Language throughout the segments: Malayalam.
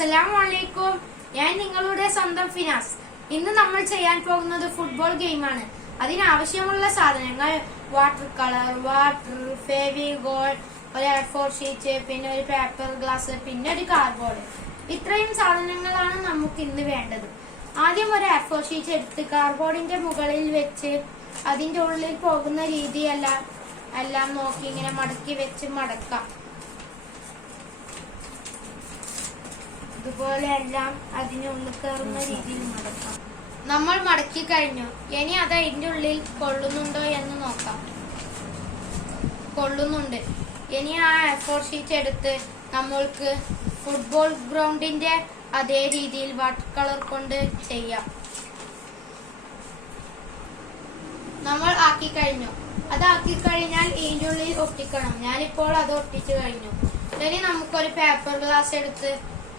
അസ്സലാമലൈക്കും. ഞാൻ നിങ്ങളുടെ സ്വന്തം ഫിനാസ്. ഇന്ന് നമ്മൾ ചെയ്യാൻ പോകുന്നത് ഫുട്ബോൾ ഗെയിമാണ്. അതിനാവശ്യമുള്ള സാധനങ്ങൾ വാട്ടർ കളർ, വാട്ടർ, ഫെവിക്കോൾ, ഒരു A4 ഷീറ്റ്, പിന്നെ ഒരു പേപ്പർ ഗ്ലാസ്, പിന്നെ ഒരു കാർഡ്ബോർഡ്. ഇത്രയും സാധനങ്ങളാണ് നമുക്ക് ഇന്ന് വേണ്ടത്. ആദ്യം ഒരു A4 ഷീറ്റ് എടുത്ത് കാർഡ്ബോർഡിന്റെ മുകളിൽ വെച്ച് അതിന്റെ ഉള്ളിൽ പോകുന്ന രീതിയെല്ലാം നോക്കി ഇങ്ങനെ മടക്കി വെച്ച് മടക്കാം. ഇതുപോലെ എല്ലാം അതിനുള്ളിൽ കയറുന്ന രീതിയിൽ മടക്കാം. നമ്മൾ മടക്കി കഴിഞ്ഞു. ഇനി അത് അതിന്റെ ഉള്ളിൽ കൊള്ളുന്നുണ്ടോ എന്ന് നോക്കാം. കൊള്ളുന്നുണ്ട്. ഇനി ആ A4 ഷീറ്റ് എടുത്ത് നമ്മൾക്ക് ഫുട്ബോൾ ഗ്രൗണ്ടിന്റെ അതേ രീതിയിൽ വാട്ടർ കളർ കൊണ്ട് ചെയ്യാം. നമ്മൾ ആക്കി കഴിഞ്ഞു. അതാക്കി കഴിഞ്ഞാൽ ഇതിന്റെ ഉള്ളിൽ ഒട്ടിക്കണം. ഞാനിപ്പോൾ അത് ഒട്ടിച്ചു കഴിഞ്ഞു. ഇനി നമുക്കൊരു പേപ്പർ ഗ്ലാസ് എടുത്ത്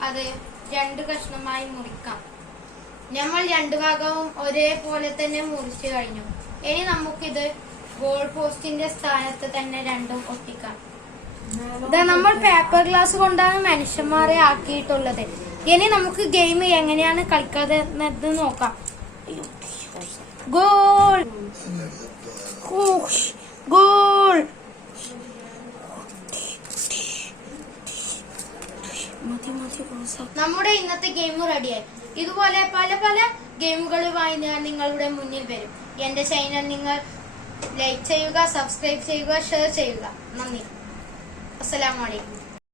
അത് 2 കഷ്ണമായി മുറിക്കാം. നമ്മൾ 2 ഭാഗവും ഒരേപോലെ തന്നെ മുറിച്ചു കഴിഞ്ഞു. ഇനി നമുക്കിത് ഗോൾ പോസ്റ്റിന്റെ സ്ഥാനത്ത് തന്നെ രണ്ടും ഒട്ടിക്കാം. നമ്മൾ പേപ്പർ ഗ്ലാസ് കൊണ്ടാണ് മനുഷ്യന്മാരെ ആക്കിയിട്ടുള്ളത്. ഇനി നമുക്ക് ഗെയിം എങ്ങനെയാണ് കളിക്കുന്നത് നോക്കാം. Goal goal. നമ്മുടെ ഇന്നത്തെ ഗെയിം റെഡിയായി. ഇതുപോലെ പല പല ഗെയിമുകളുമായി ഞാൻ നിങ്ങളുടെ മുന്നിൽ വരും. എന്റെ ചാനൽ നിങ്ങൾ ലൈക്ക് ചെയ്യുക, സബ്സ്ക്രൈബ് ചെയ്യുക, ഷെയർ ചെയ്യുക. നന്ദി. അസ്സലാമു അലൈക്കും.